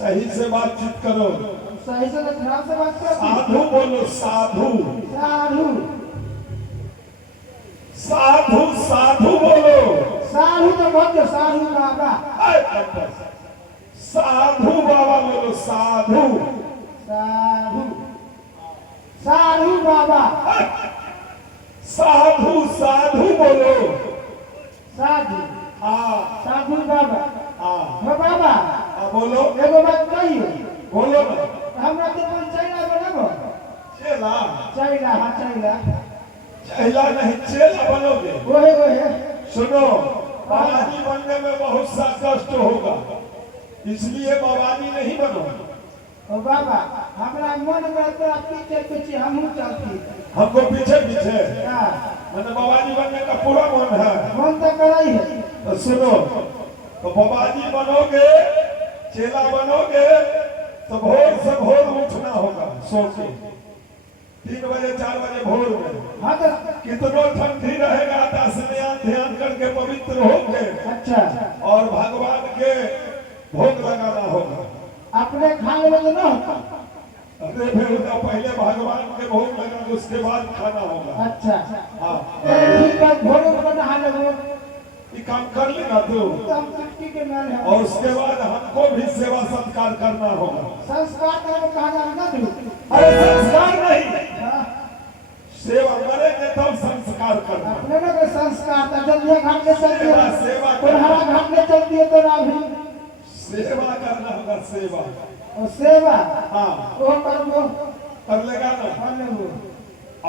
सही से बातचीत करो। सही से ध्यान से बात करो। साधु बोलो, साधु साधु साधु साधु बोलो। साधु तो बोलो, साधु बाबा। साधु बाबा बोलो, साधु साधु साधु बाबा। साधु साधु बोलो। साधु हाँ साधु बाबा। हाँ हो बाबा बोलो। एगो बात कहियो। बोलो ना। हमरा तो कोई चैला बनाबो। चेला चैला हाँ चैला। चेला नहीं, चेला बनोगे। ओहे ओहे सुनो, बाबाजी बनने में बहुत सा कष्ट होगा, इसलिए बाबाजी नहीं बनो। ओ बाबा हमरा मन में तोरा पीछे पीछे हमहू चलती। हमको पीछे पीछे हां मैंने बाबाजी बनने का पूरा मन है। मन तो कराई है। तो सुनो, तो बाबाजी बनोगे, चेला बनोगे तो भोर से भोर उठना होगा, सो के 3 बजे 4 बजे भोर में। हाँ तो कितनो ठंडी रहेगा, दासनियान ध्यान करके पवित्र होके अच्छा और भगवान के भोग लगाना होगा। अपने खाने में तो ना होता। अरे फिर उसका पहले भगवान के भोग लगा, उसके बाद खाना होगा। अच्छा हाँ ठीक है, भोरे को नहा लेबो। ये काम कर लेना तू, तो हम चुटकी के नाल है। और उसके बाद हमको भी सेवा सत्कार करना होगा। संस्कार तो कहा जा ना तू। अरे संस्कार नहीं, हाँ, सेवा करेंगे तब संस्कार करना। अपने ना कोई संस्कार था जब ये घाट में चलती है, सेवा कोल्हारा घाट में चलती है तो ना भी सेवा करना होगा, सेवा। और सेवा हाँ वो करो कर लेगा ना। कर लेबो।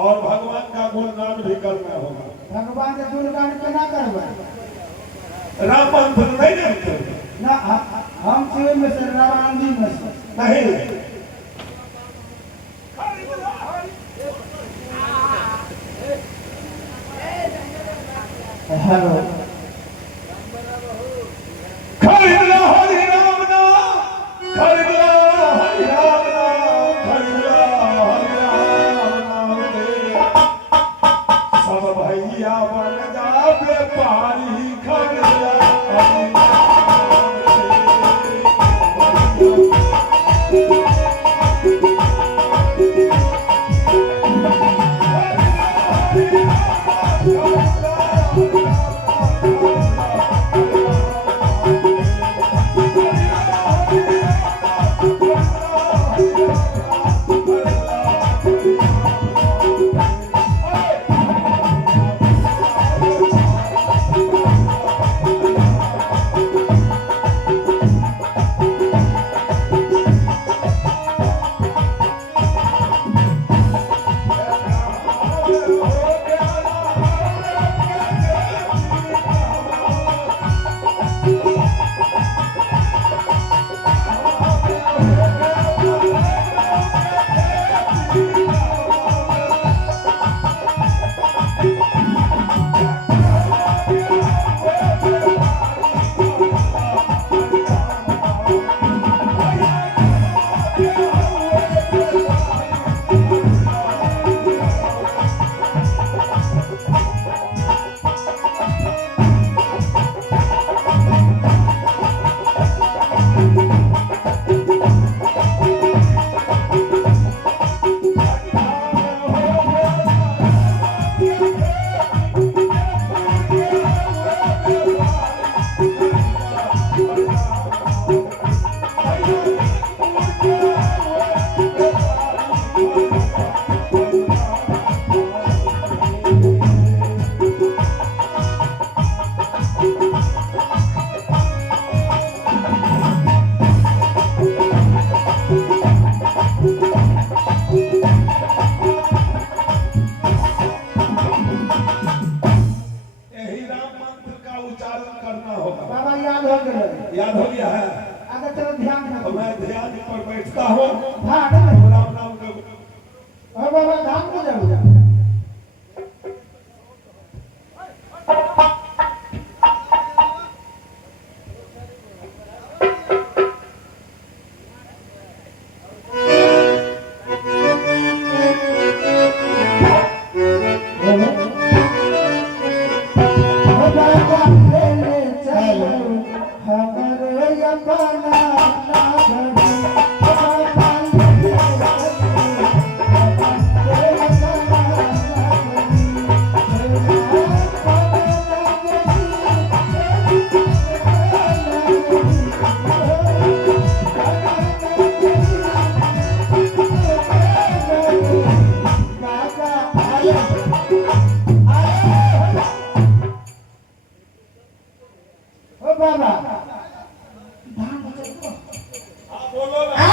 और भगवान का गुणगान भी करना होगा। भगवान के गुणगान केना करबै? राम मंत्र नहीं जानते? ना हम शिव में से रामानंदी में से नहीं, हेलो खरीद ला हरि राम नाम, खरीद ला हरि राम नाम, खरीद ला हरि राम नाम के सब भैया बन जा व्यापारी, खरीद ला हरि राम बाबा याद हो गए, याद हो गया है। आगे चलो ध्यान तो रखो। मैं ध्यान पर बैठता हूँ, भाग में राम नाम का और बाबा धाम को जाओ। बोलो ना।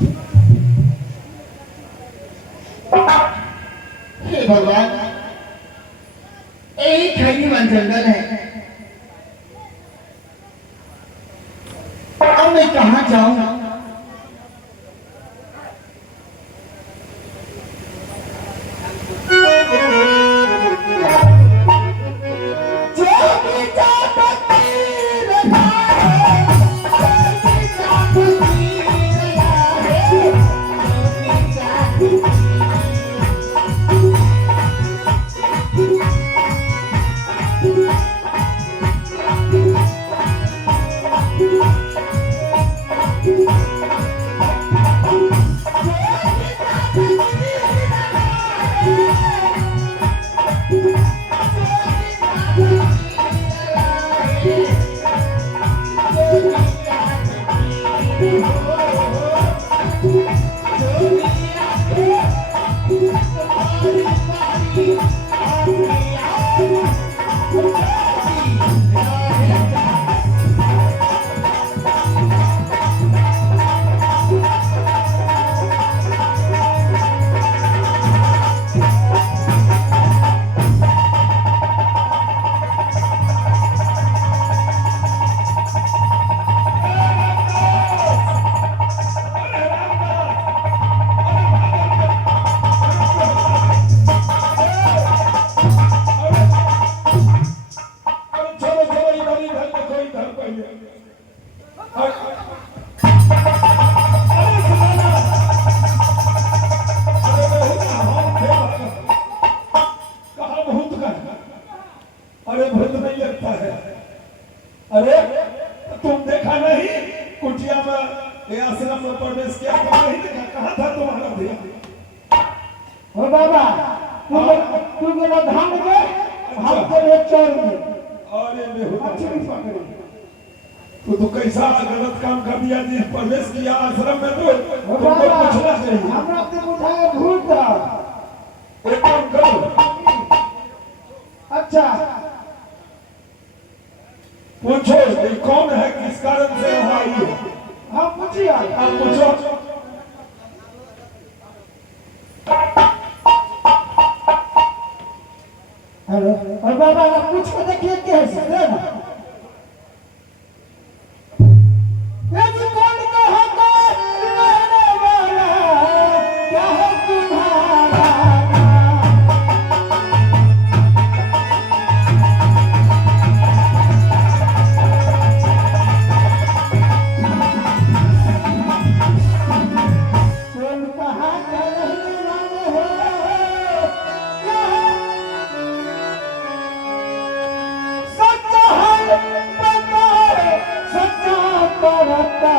हे भगवान, एक खैनी वन जंगल है, अब मैं कहाँ जाऊं? अरे भूत नहीं लगता है। अरे तुम देखा नहीं कुटिया में ये आश्रम में प्रवेश किया, तुम नहीं देखा? कहाँ था तुम्हारा भैया? ओ बाबा तू मेरा धान के हम तो एक चोर में अरे बेहुदा मछली पकड़ी। तो कैसा गलत काम कर दिया जी, प्रवेश किया आश्रम में तो ओ तुमको बाबा पूछना चाहिए। हमरा तो बुझाया भूत था। एक काम करो, अच्छा पूछो ये कौन है, किस कारण से यहाँ आई है? हाँ पूछिए। आप पूछो। हेलो और बाबा आप पूछ के देखिए कैसे है ना। ये जी कौन कहा रहने वाला क्या है तुम्हारा कौन कहा रहने वाले हो क्या है सच्चा है बताओ सच्चा करता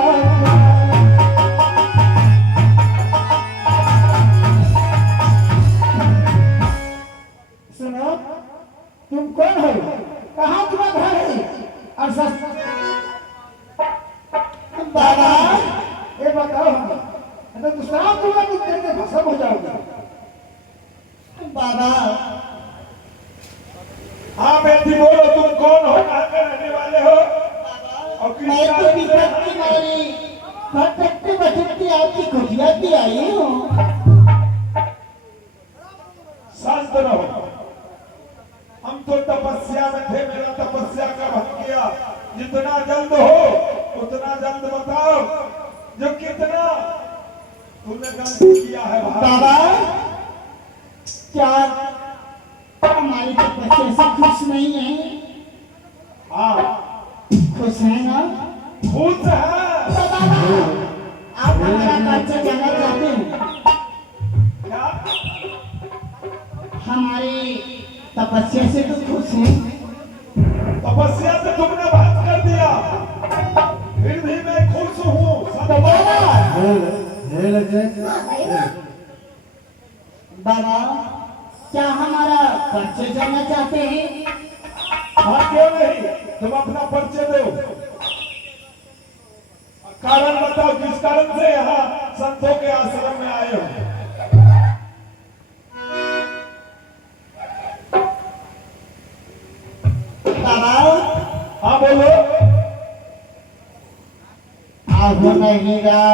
सुनो तुम कौन हो, कहाँ तुम्हारा घर है और सच बाबा ये बताओ हमें, तो दूसरा तुम्हारा निकल के भस्म हो जाओगे। बाबा हाँ बेटी बोलो, तुम कौन हो, कहाँ के रहने वाले हो और किस मैं तो कारण से विपत्ति यहाँ मारी भटकती भटकती आपकी कुटिया पे आई हूँ। शांत रहो। हम तो तपस्या में थे, मेरा तपस्या का भंग किया। जितना जल्द हो उतना जल्द बताओ, जो कितना तुमने गलती किया है बाबा क्या हमारी तपस्या से खुश नहीं है? हाँ खुश है ना? खुश है। तो बाबा आप हमारा परिचय जानना चाहते हैं? क्या हमारी तपस्या से तो खुश हैं। तपस्या से तुमने बात कर दिया, फिर भी मैं खुश हूँ। तो बाबा क्या हमारा परिचय जानना चाहते हैं? हाँ क्यों नहीं, तुम अपना परिचय दो, कारण बताओ किस कारण से यहाँ संतों के आश्रम में आए हो। बाबा हाँ बोलो। अब नहीं रहा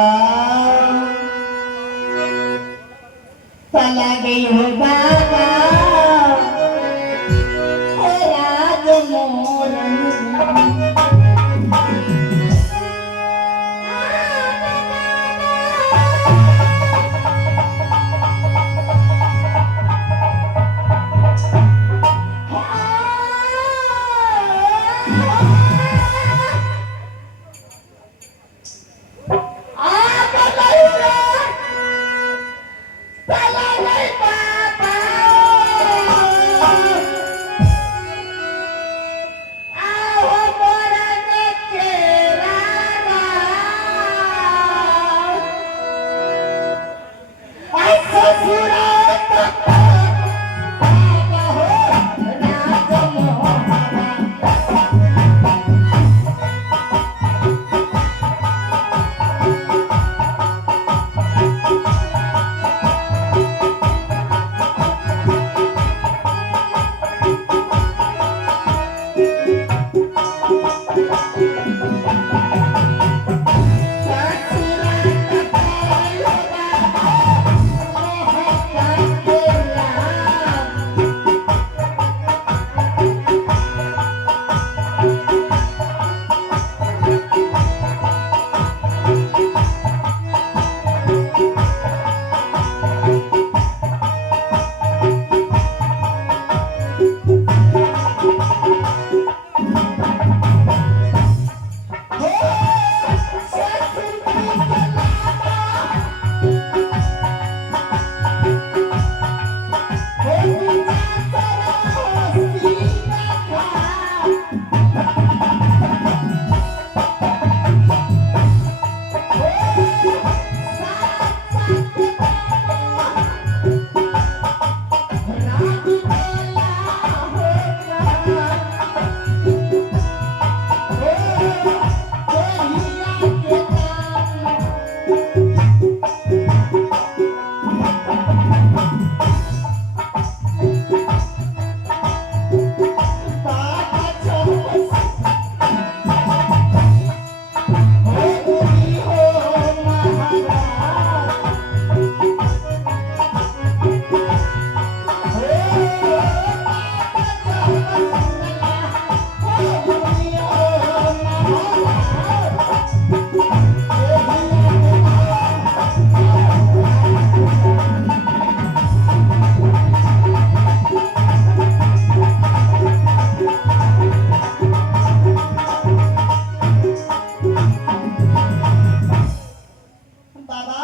बाबा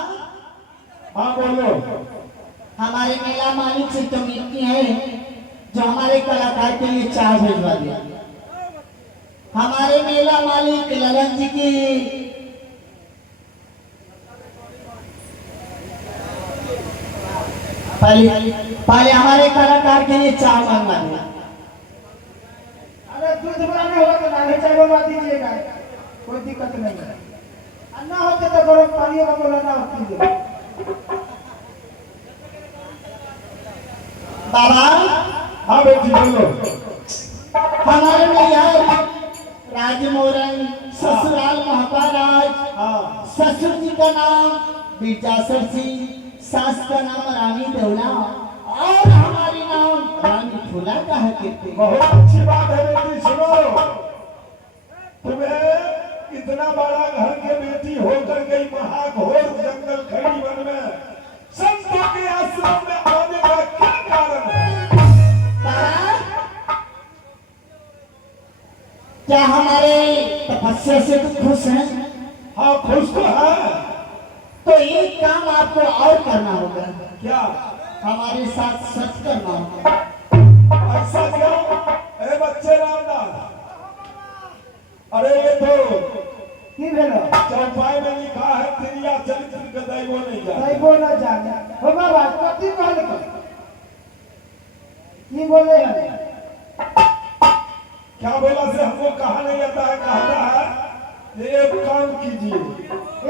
हाँ बोलो। हमारे मेला मालिक से तो मिलती है जो हमारे कलाकार के लिए चाय भिजवा दिया। हमारे मेला मालिक ललन जी की पहले हमारे कलाकार के लिए चाय मंगवा दिया। अरे दूध बनाने होगा तो नाले चाय बनवा दीजिएगा, कोई दिक्कत नहीं है। अन्ना होते तो गरम पानी का बोला ना होती है। बाबा हाँ बेटी बोलो। हमारे नैहर राजमोरन ससुराल महाराज, हाँ ससुर जी का नाम बीजासर सिंह, सास का नाम रानी देवला और हमारी नाम रानी फूला का है। कीर्ति बहुत अच्छी बात है बेटी। सुनो, तुम्हें इतना बड़ा घर के बेटी होकर गई महाघोर जंगल खड़ी वन में संतों के आश्रम में आने का क्या कारण है? बाबा, क्या हमारे तपस्या से तुम खुश हैं? हाँ खुश तो है। तो एक काम आपको और करना होगा। क्या? हमारे साथ सच करना होगा। ऐसा क्यों? ए बच्चे रामदास, अरे ये तो की भेलो चौपाई में लिखा है त्रिया चरित्र के दैवो नहीं जाने। नहीं बोला जाने हो बाबा, कति कहले की बोले हैं? क्या बोला से हमको कहा नहीं आता है, कहता है ये एक काम कीजिए।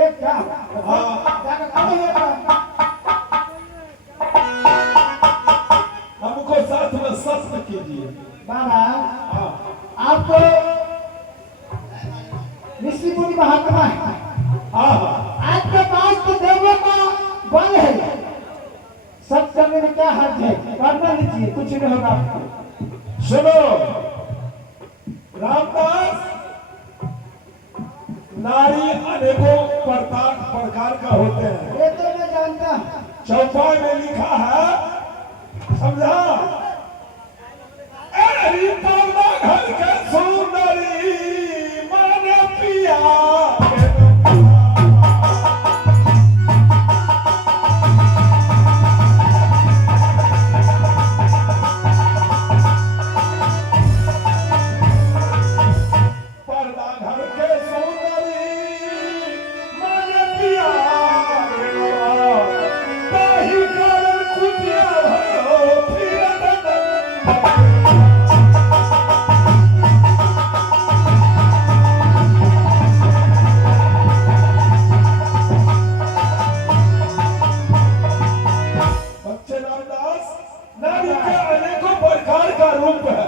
एक काम हाँ जाकर करो ये काम। हमको साथ में सत्य कीजिए। बाबा हाँ आपको ऋषि मुनि महात्मा है, हाँ हाँ आपके पास तो देवों का बल है, सब करने में क्या हर्ज है? करना लीजिए, कुछ नहीं होगा आपको। सुनो रामदास, नारी अनेकों प्रकार का होते हैं, ये तो मैं जानता हूँ। चौपाई में लिखा है, समझा? अरे पर्दा घर के सुंदरी माने पिया के पर्दा घर के सुंदरी माने पिया के ताही कारण कुटिया भयो फिरत बच्चे रामदास, नारी के अनेकों प्रकार का रूप है।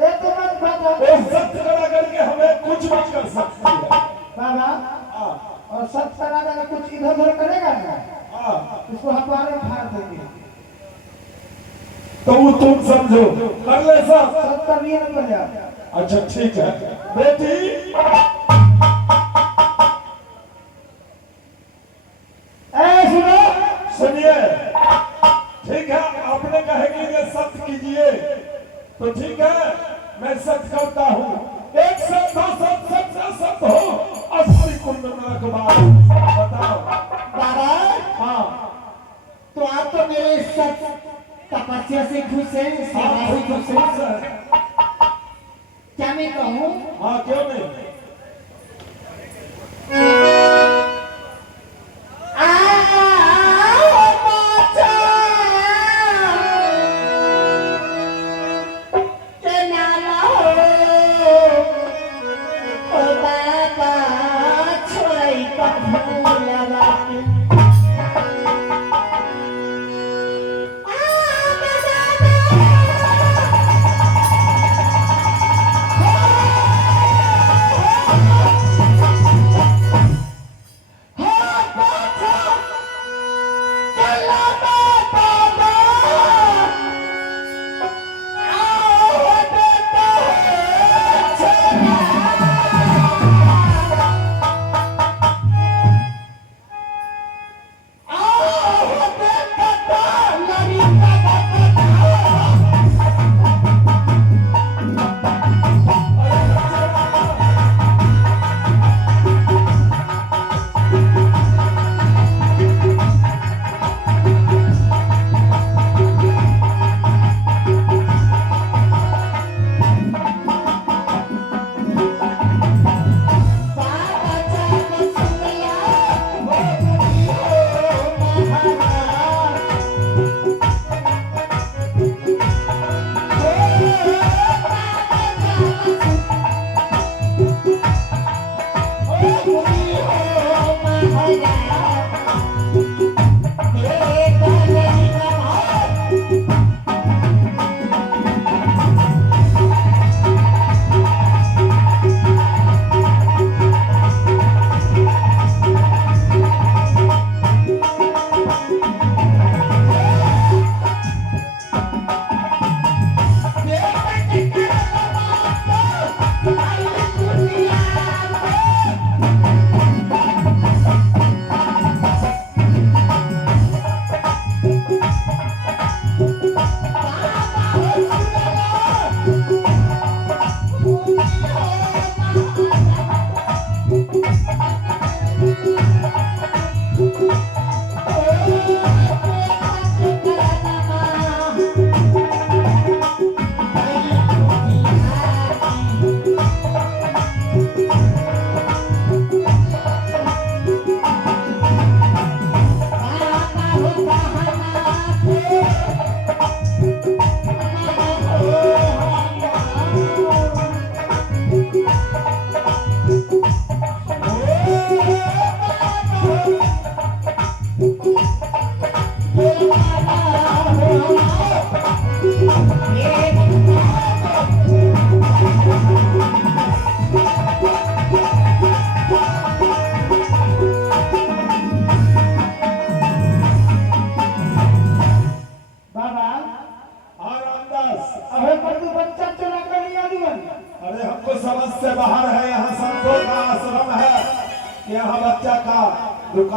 ये तो मैं वो बताता हूँ। सत्य करा करके हमें कुछ भी कर सकती है। बाबा हाँ और सब कराने का कुछ इधर उधर करेगा ना, हाँ उसको हथवारे में फाड़ देंगे। तो वो तुम समझो, कर ले सब। सब करनी है ना पहले। अच्छा ठीक है बेटी, सुनो सुनिए, ठीक है आपने कहे कि ये सत्य कीजिए, तो ठीक है मैं सत्य करता हूँ। एक सत्य दो सत्य सत्य सत्य हो 80 कुंड के बाद बताओ। बाबा हाँ तो आप तो मेरे सच तपस्या से खुश हैं, सेवा से खुश हैं। क्या मैं कहूँ? हाँ क्यों नहीं?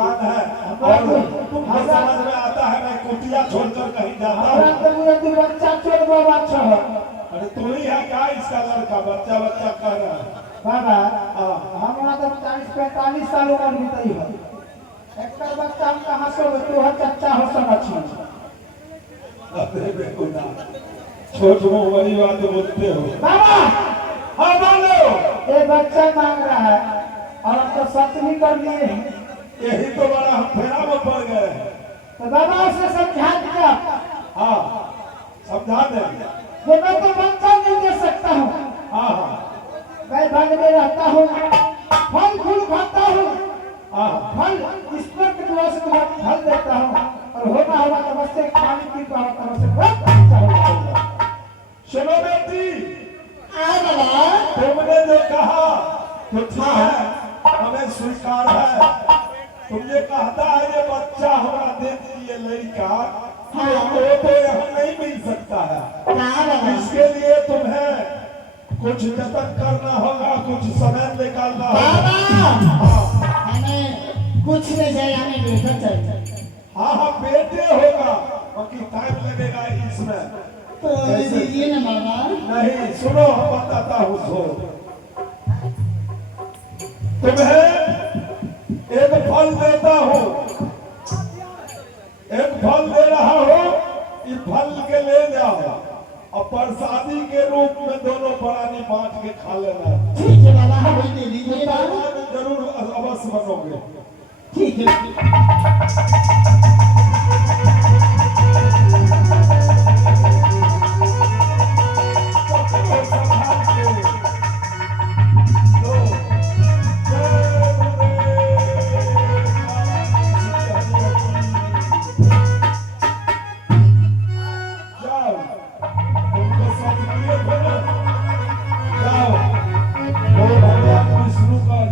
बुद्धिमान है और तुमको समझ में आता है मैं कुटिया छोड़कर कहीं जाता हमरा हूँ। तो मुझे तू बच्चा छोड़ बाबा अच्छा है अरे तू ही है क्या इसका लड़का बच्चा बच्चा कर रहा है? बाबा हाँ। हमरा तो 40-45 साल उम्र बीतई है एक बच्चा हम कहाँ से हो तू हर चच्चा हो सकत छी अरे बेहुदा छोट मुंह बड़ी बात बोलते हो। बाबा हाँ बोलो। ये बच्चा मांग रहा है और हम तो सत्संग कर लिए हैं यही तो बड़ा हम फेरा में पड़ गए हैं। तो बाबा उसे समझा दिया हाँ समझा दे। ये मैं तो बच्चा नहीं दे सकता हूँ हाँ हाँ मैं भाग में रहता हूँ फल फूल खाता हूँ हाँ फल ईश्वर के द्वारा से तुम्हें फल देता हूँ और होना होगा तो बस एक पानी पी पाओ तो बस बहुत अच्छा होगा। सुनो बेटी हाँ बाबा तुमने जो कहा तो ठीक है हमें स्वीकार है। तुम ये कहता है ये बच्चा हमारा दे दीजिए लड़का वो तो यहाँ नहीं मिल सकता है। हाँ बाबा इसके लिए तुम्हें कुछ जतन करना होगा कुछ समय निकालना होगा। बाबा हमें कुछ नहीं चाहिए हमें बेटा चाहिए हाँ हाँ बेटे होगा बाकी टाइम लगेगा इसमें। तो दीजिए ना बाबा नहीं सुनो हम बताता हूँ सो तुम्हें एक फल देता हूँ एक फल दे रहा हूँ इस फल के ले जाओ और प्रसादी के रूप में दोनों प्राणी बांट के खा लेना। ठीक है बाबा हमें दे दीजिए बाबा जरूर अवश्य बनोगे। ठीक है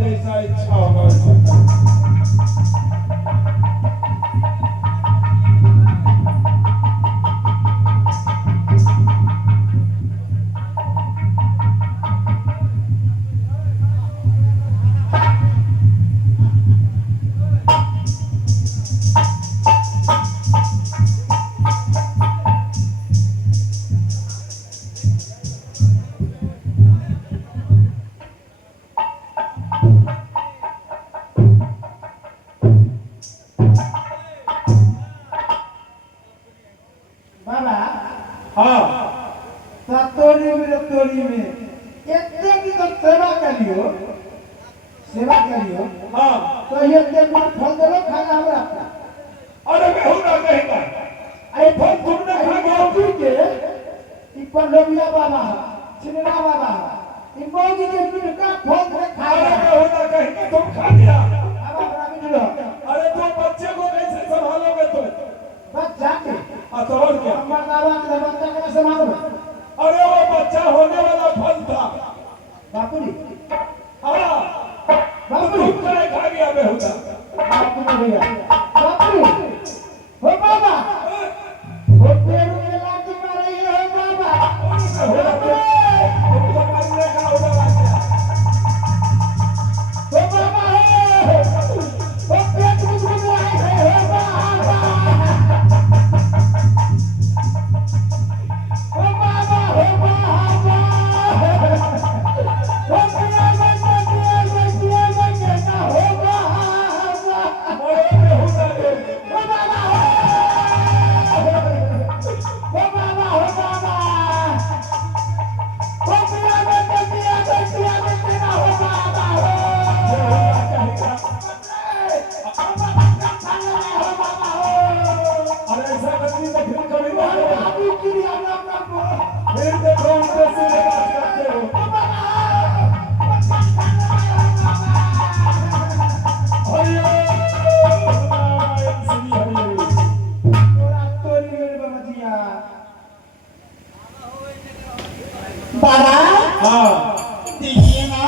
जैसा इच्छा होगा बाबा हाँ तोरी में इतने की तो सेवा करियो हाँ तो ये देखो फल दे खाना हमरा अरे बेहुदा कहेगा आई फल तुमने खा गया मौगी के ई पर लोबिया बाबा छिनरा बाबा ई मौगी के पीठ का फल से अरे खाया बेहुदा कहेगा तुम खा लिया। अब हमरा भी लो अरे तुम बच्चे को कैसे संभालोगे तुम? बस जाके तो और क्या? अम्मा बाबा के बच्चा के संभालो अरे वो बच्चा होने वाला फल था। बापुरी हाँ बापुरी तुम क्या खा गया बेहुदा? बापुरी भैया बापुरी हो बाबा वो पेड़ में लाठी मारे हो बाबा तुमको मरने का होगा बच्चा। हो बाबा हो पेट में घूम रहा है हो बाबा हो बाबा हो बाबा हो पिया बच्चा हो बाबा अरे बेहुदा रे। हो बाबा हो बाबा हो बाबा हो पिया बच्चा हो बाबा बेहुदा कहेगा अरे ऐसा करनी तो फिर कभी ना होगा। फिर देखो उनसे सीधे बात करते हो। बाबा हाँ दीजिए ना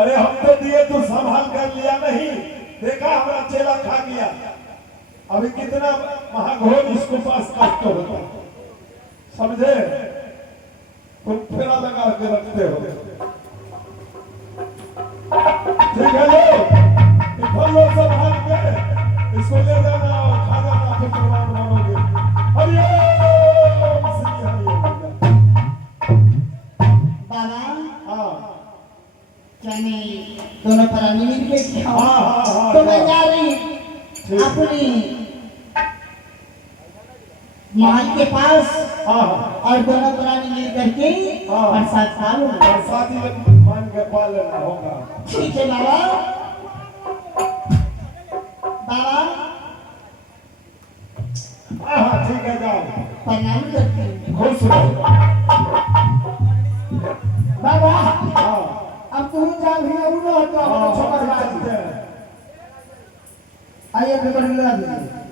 अरे हम तो दिए तो संभाल कर लिया नहीं देखा हमारा चेला खा गया। अभी कितना महाघोर इसको पास कष्ट होता समझे तुम फेरा लगा के रखते हो। ठीक है लो संभाल के इसको ले जाना और खा जाना, फिर प्रमाण मानोगे। हरिओम श्री हरिओम। बाबा हाँ क्या मैं दोनों प्राणी मिल के क्या हाँ, तो मैं जा रही ठीक। अपनी महल के पास हाँ और दोनों प्राणी मिल करके हाँ। प्रसाद खा लो। बरसाती मान के पाल लेना होगा। ठीक है बाबा। बाबा हाँ ठीक है, जाओ। प्रणाम करती हूँ। खुश रहो। बाबा हाँ अब तुम जा भी अब ना तो हाँ, छोटा हम बात चलते हैं। आइए पेपर मिला दीजिए।